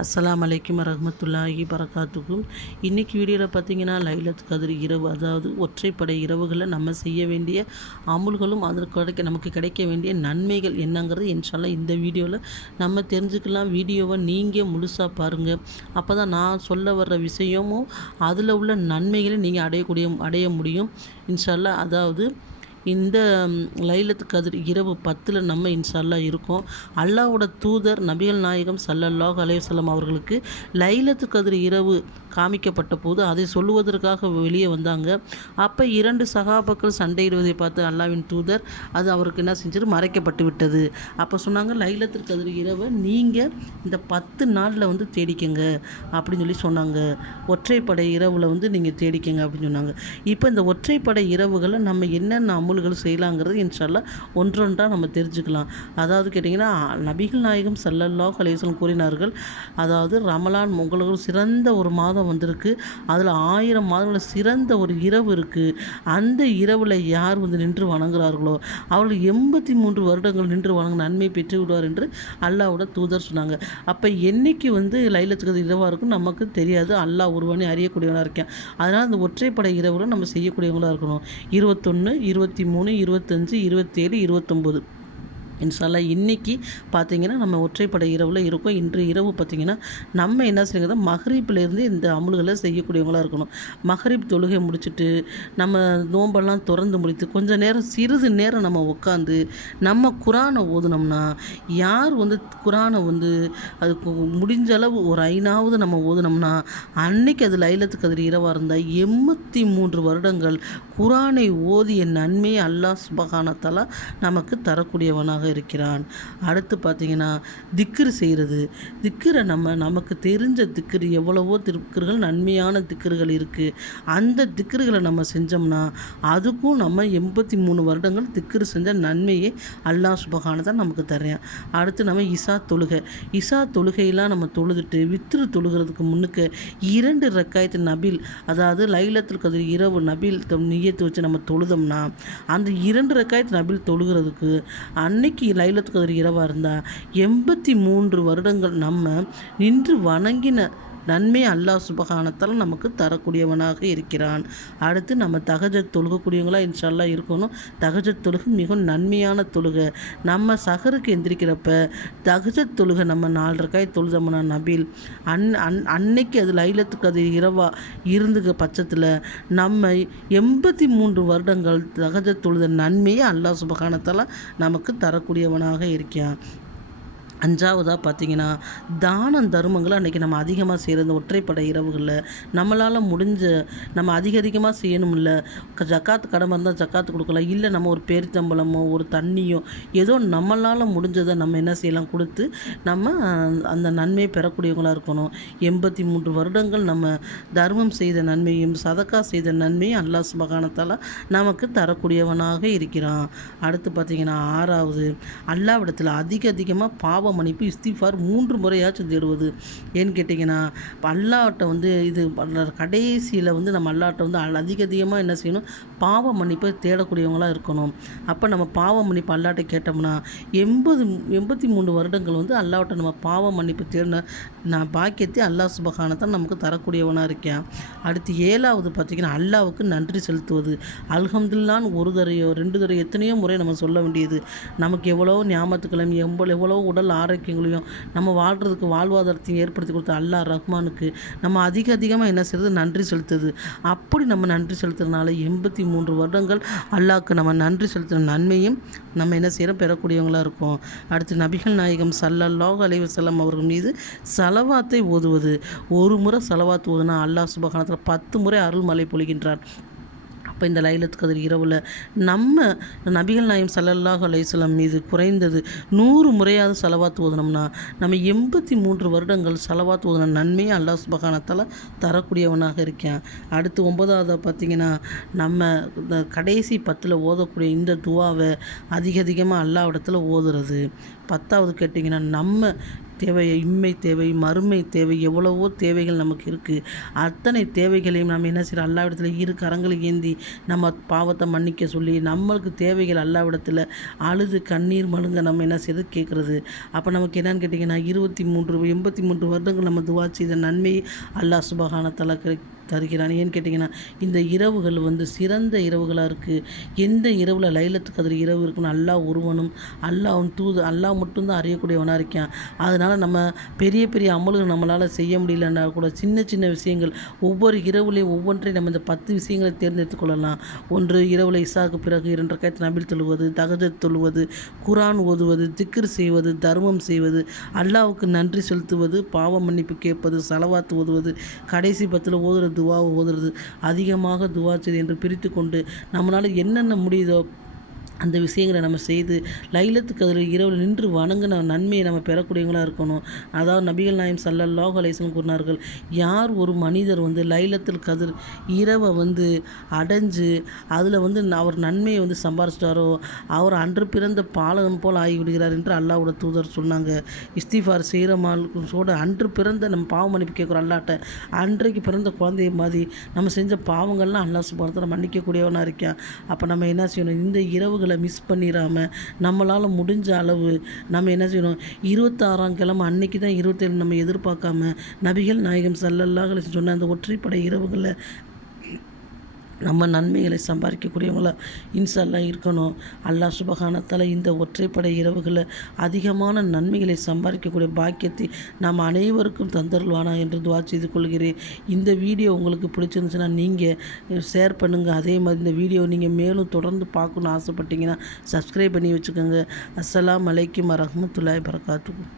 அஸ்ஸலாமு அலைக்கும் வரஹ்மத்துல்லாஹி பரகாத்துக்கும். இன்றைக்கி வீடியோவில் பார்த்தீங்கன்னா லைலத்து கதிர் இரவு, அதாவது ஒற்றைப்படை இரவுகளில் நம்ம செய்ய வேண்டிய அமுல்களும் அதற்கு நமக்கு கிடைக்க வேண்டிய நன்மைகள் என்னங்கிறது இன்ஷால்லா இந்த வீடியோவில் நம்ம தெரிஞ்சுக்கலாம். வீடியோவை நீங்கள் முழுசாக பாருங்கள். அப்போ தான் நான் சொல்ல வர்ற விஷயமும் அதில் உள்ள நன்மைகளை நீங்கள் அடைய முடியும் இன்ஷால்லா. அதாவது இந்த லைலத்து கதிர் இரவு 10 நம்ம இன்ஷால்லா இருக்கோம். அல்லாஹ்வோட தூதர் நபிகள் நாயகம் ஸல்லல்லாஹு அலைஹி வஸல்லம் அவர்களுக்கு லைலத்து கதிர் இரவு காமிக்கப்பட்ட போது அதை சொல்லுவதற்காக வெளியே வந்தாங்க. அப்போ 2 சகாபாக்கள் சண்டையிடுவதை பார்த்து அல்லாஹ்வின் தூதர் அது அவருக்கு என்ன செஞ்சது, மறைக்கப்பட்டு விட்டது. அப்போ சொன்னாங்க, லைலத்து கதிர் இரவை நீங்கள் இந்த 10 நாளில் தேடிக்கங்க அப்படின்னு சொன்னாங்க. ஒற்றைப்படை இரவில் நீங்கள் தேடிக்கங்க அப்படின்னு சொன்னாங்க. இப்போ இந்த ஒற்றைப்படை இரவுகளை நம்ம என்னென்ன அமுல்கள் செய்யலாங்கிறது இன்ஷால்லா ஒன்றொன்றாக நம்ம தெரிஞ்சுக்கலாம். அதாவது கேட்டிங்கன்னா, நபிகள் நாயகம் ஸல்லல்லாஹு அலைஹி வஸல்லம் கூறினார்கள், அதாவது ரமலான் உங்களுக்கு சிறந்த ஒரு மாதம் வந்திருக்கு, அதில் 1000 மாதங்களில் சிறந்த ஒரு இரவு இருக்குது. அந்த இரவில் யார் நின்று வணங்குறார்களோ அவர்கள் 83 வருடங்கள் நின்று வணங்க நன்மை பெற்று விடுவார் என்று அல்லாஹ்வோட தூதர் சொன்னாங்க. அப்போ என்னைக்கு லைலத்து கதிர் இரவாக இருக்கும் நமக்கு தெரியாது. அல்லாஹ் ஒருவனே அறியக்கூடியவனாக இருக்கேன். அதனால் அந்த ஒற்றைப்படை இரவுல நம்ம செய்யக்கூடியவங்களாக இருக்கணும். 21, 23, 25, 27, 29 இன்ஷால்லா. இன்றைக்கி பார்த்திங்கன்னா நம்ம ஒற்றைப்படை இரவில் இருக்கோம். இன்று இரவு பார்த்திங்கன்னா நம்ம என்ன செய்யறது, மகரிப்பிலேருந்து இந்த அமுல்களை செய்யக்கூடியவங்களாக இருக்கணும். மகரிப் தொழுகை முடிச்சுட்டு நம்ம நோம்பெல்லாம் திறந்து முடித்து கொஞ்சம் நேரம் சிறிது நேரம் நம்ம உட்காந்து நம்ம குரானை ஓதுனோம்னா, யார் குரானை அதுக்கு முடிஞ்ச அளவு ஒரு 5ஆவது நம்ம ஓதுனோம்னா அன்னைக்கு அது லைலத்து கதிர் இரவாக இருந்தால் 83 வருடங்கள் குரானை ஓதிய நன்மையை அல்லாஹ் சுப்ஹானஹு வ தஆலா நமக்கு தரக்கூடியவனாக இருக்கிறான். அடுத்து பார்த்திங்கன்னா, திக்ரு செய்கிறது. திக்ரை நமக்கு தெரிஞ்ச திக்ரு, எவ்வளவோ திக்ருகள், நன்மையான திக்ருகள் இருக்குது. அந்த திக்ருகளை நம்ம செஞ்சோம்னா அதுக்கும் நம்ம 83 வருடங்கள் திக்ரு செஞ்ச நன்மையை அல்லாஹ் சுப்ஹானஹு வ தஆலா நமக்கு தரேன். அடுத்து நம்ம இஷா தொழுகையெல்லாம் நம்ம தொழுதுட்டு வித்ரு தொழுகிறதுக்கு முன்னுக்கு 2 ரக்காயத்து நபில், அதாவது லைலத்துல் கதிர் இரவு நபில் நியத்து வச்சு நம்ம தொழுதோம்னா அந்த 2 ரக்காயத்து நபில் தொழுகிறதுக்கு அன்னைக்கு லைலத்து கதிர் இரவாக இருந்தால் 83 வருடங்கள் நம்ம நின்று வணங்கின நன்மை அல்லாஹ் சுப்ஹானஹு வ தஆலா நமக்கு தரக்கூடியவனாக இருக்கிறான். அடுத்து நம்ம தஹஜ்ஜத் தொழுகக்கூடியவங்களாக இன்ஷால்லா இருக்கணும். தஹஜ்ஜத் தொழுகை மிகவும் நன்மையான தொழுகை. நம்ம சஹருக்கு எந்திரிக்கிறப்ப தஹஜ்ஜத் தொழுகை நம்ம 4 ரக்காய் தொழுதோம்னா நபில் அன்னைக்கு அது லைலத்து கதிர் இரவாக இருந்துக்க பட்சத்தில் நம்ம 83 வருடங்கள் தஹஜ்ஜத் தொழுத நன்மையை அல்லாஹ் சுப்ஹானஹு வ தஆலா நமக்கு தரக்கூடியவனாக இருக்கான். 5ஆவதாக பார்த்திங்கன்னா, தானம் தர்மங்களை அன்றைக்கி நம்ம அதிகமாக செய்கிறது. ஒற்றைப்படை இரவுகளில் நம்மளால் முடிஞ்ச நம்ம அதிகமாக செய்யணும்ல. ஜக்காத்து கடமை இருந்தால் ஜக்காத்து கொடுக்கலாம், இல்லை நம்ம ஒரு பேரித்தம்பளமோ ஒரு தண்ணியோ ஏதோ நம்மளால் முடிஞ்சதை நம்ம என்ன செய்யலாம், கொடுத்து நம்ம அந்த நன்மையை பெறக்கூடியவங்களாக இருக்கணும். 83 வருடங்கள் நம்ம தர்மம் செய்த நன்மையும் சதக்கா செய்த நன்மையும் அல்லாஹ் சுப்ஹானஹு வ தஆலா நமக்கு தரக்கூடியவனாக இருக்கிறான். அடுத்து பார்த்திங்கன்னா, 6ஆவது அல்லாஹ்விடத்தில் அதிகமாக பாவ மன்னிப்பு இஸ்திஃபார் 3 முறையாச்சும் தேடுவது. ஏன்னு கேட்டிங்கன்னா, அல்லாஹ்ட்ட இது கடைசியில் நம்ம அல்லாஹ்ட்ட அதிகமாக என்ன செய்யணும், பாவ மன்னிப்பை தேடக்கூடியவங்களாக இருக்கணும். அப்போ நம்ம பாவ மன்னிப்பு அல்லாஹ்ட்ட கேட்டோம்னா 83 வருடங்கள் அல்லாஹ்ட்ட நம்ம பாவ மன்னிப்பு தேடின பாக்கியத்தை அல்லாஹ் சுப்ஹானஹு வ தஆலா நமக்கு தரக்கூடியவனாக இருக்கேன். அடுத்து 7ஆவது பார்த்திங்கன்னா, அல்லாஹ்வுக்கு நன்றி செலுத்துவது. அல்ஹம்துலில்லாஹ்னு ஒரு தடவையோ 2 தடவையோ எத்தனையோ முறை நம்ம சொல்ல வேண்டியது. நமக்கு எவ்வளோ ஞாபகத்துக்களையும் எவ்வளோ உடல் ஆரோக்கியங்களையும் நம்ம வாழ்கிறதுக்கு வாழ்வாதாரத்தையும் ஏற்படுத்தி கொடுத்த அல்லாஹ் ரஹ்மானுக்கு நம்ம அதிகமாக என்ன செய்கிறது, நன்றி செலுத்துது. அப்படி நம்ம நன்றி செலுத்துறதுனால 83 வருடங்கள் அல்லாஹ்க்கு நம்ம நன்றி செலுத்துகிற நன்மையும் நம்ம என்ன செய்கிறோம், பெறக்கூடியவங்களாக இருக்கும். அடுத்து நபிகள் நாயகம் ஸல்லல்லாஹு அலைஹி வஸல்லம் அவர்கள் மீது ஸலவாத்தை ஓதுவது. ஒரு முறை ஸலவாத் ஓதுனா அல்லாஹ் சுப்ஹானஹு வ தஆலா 10 முறை அருள்மழை பொழிகின்றார். அப்போ இந்த லைலத்து கதிர் இரவில் நம்ம நபிகள் நாயகம் ஸல்லல்லாஹு அலைஹி வஸல்லம் மீது குறைந்தது 100 முறையாவது ஸலவாத் ஓதுனோம்னா நம்ம 83 வருடங்கள் ஸலவாத் ஓதுன நன்மையை அல்லாஹ் சுப்ஹானஹு வ தஆலா தரக்கூடியவனாக இருக்கேன். அடுத்து 9ஆவது பார்த்திங்கன்னா, நம்ம இந்த கடைசி 10 ஓதக்கூடிய இந்த துவாவை அதிகமாக அல்லாஹ்விடத்தில் ஓதுறது. 10ஆவது கேட்டிங்கன்னா, நம்ம தேவை, இம்மை தேவை, மறுமை தேவை, எவ்வளவோ தேவைகள் நமக்கு இருக்குது. அத்தனை தேவைகளையும் நம்ம என்ன செய்கிறோம், அல்லாஹ்விடத்தில் இரு கரங்களை ஏந்தி நம்ம பாவத்தை மன்னிக்க சொல்லி நம்மளுக்கு தேவைகள் அல்லாஹ்விடத்தில் அழுது கண்ணீர் மழுங்க நம்ம என்ன செய்யறது கேட்குறது. அப்போ நமக்கு என்னன்னு கேட்டிங்கன்னா 83 வருடங்கள் நம்ம துவா செய்த நன்மை அல்லாஹ் சுப்ஹானஹு வ தஆலா தருகிறான். ஏன்னு கேட்டிங்கன்னா இந்த இரவுகள் சிறந்த இரவுகளாக இருக்குது. எந்த இரவில் லைலத்துல் கத்ர் இரவு இருக்குன்னு அல்லாஹ் ஒருவனும் அல்லாஹ் மட்டும்தான் அறியக்கூடியவனாக இருக்கான். அதனால் நம்ம பெரிய பெரிய அமல்கள் நம்மளால் செய்ய முடியலன்னா கூட சின்ன சின்ன விஷயங்கள் ஒவ்வொரு இரவுலையும் ஒவ்வொன்றையும் நம்ம இந்த 10 விஷயங்களை தேர்ந்தெடுத்து கொள்ளலாம். ஒன்று, இரவில் இசாக்கு பிறகு 2 ரக்காத் நபில் தொழுவது, தஹஜ்ஜுத் தொழுவது, குர்ஆன் ஓதுவது, திக்ர் செய்வது, தர்மம் செய்வது, அல்லாஹ்வுக்கு நன்றி செலுத்துவது, பாவ மன்னிப்பு கேட்பது, ஸலவாத் ஓதுவது, கடைசி 10 ஓதுற துவா ஓதுறது, அதிகமாக துவா செய்து என்று பிரித்து கொண்டு நம்மளால் என்னென்ன முடியுதோ அந்த விஷயங்களை நம்ம செய்து லைலத்துல் கத்ர் இரவில் நின்று வணங்கின நன்மையை நம்ம பெறக்கூடியவங்களாக இருக்கணும். அதாவது நபிகள் நாயகம் ஸல்லல்லாஹு அலைஹி வஸல்லம் கூறினார்கள், யார் ஒரு மனிதர் லைலத்துல் கத்ர் இரவை அடைஞ்சு அதில் அவர் நன்மையை சம்பாரிச்சிட்டாரோ அவர் அன்று பிறந்த பாலகன் போல் ஆகிவிடுகிறார் என்று அல்லாஹ்வோட தூதர் சொன்னாங்க. இஸ்திஃபார் செய்கிறமாலோட அன்று பிறந்த நம்ம பாவ மன்னிப்பு கேட்குறோம் அல்லாட்ட, அன்றைக்கு பிறந்த குழந்தைய மாதிரி நம்ம செஞ்ச பாவங்கள்லாம் அல்லாஹ் சுப்ஹானஹு வ தஆலா மன்னிக்கக்கூடியவனாக இருக்கான். அப்போ நம்ம என்ன செய்யணும், இந்த இரவுகளை மிஸ் பண்ணிடாமல் நம்மளால் முடிஞ்ச அளவு நம்ம என்ன செய்யணும், 26ஆம் கிழமை அன்னைக்கு தான் 27 நம்ம எதிர்பார்க்காம நபிகள் நாயகம் ஸல்லல்லாஹு அலைஹி வஸல்லம் சொன்ன அந்த ஒற்றைப்படை இரவுகளில் நம்ம நன்மைகளை சம்பாதிக்கக்கூடியவங்களா இன்ஷா அல்லாஹ் இருக்கணும். அல்லாஹ் சுப்ஹானஹு வ தஆலா இந்த ஒற்றைப்படை இரவுகளை அதிகமான நன்மைகளை சம்பாதிக்கக்கூடிய பாக்கியத்தை நாம் அனைவருக்கும் தந்தருள்வானா என்று துவா செய்து கொள்கிறேன். இந்த வீடியோ உங்களுக்கு பிடிச்சிருந்துச்சுன்னா நீங்கள் ஷேர் பண்ணுங்கள். அதே மாதிரி இந்த வீடியோ நீங்கள் மேலும் தொடர்ந்து பார்க்கணுன்னு ஆசைப்பட்டீங்கன்னா சப்ஸ்கிரைப் பண்ணி வச்சுக்கோங்க. அஸ்ஸலாமு அலைக்கும் வரஹ்மத்துல்லாஹி வபரகாத்துஹு.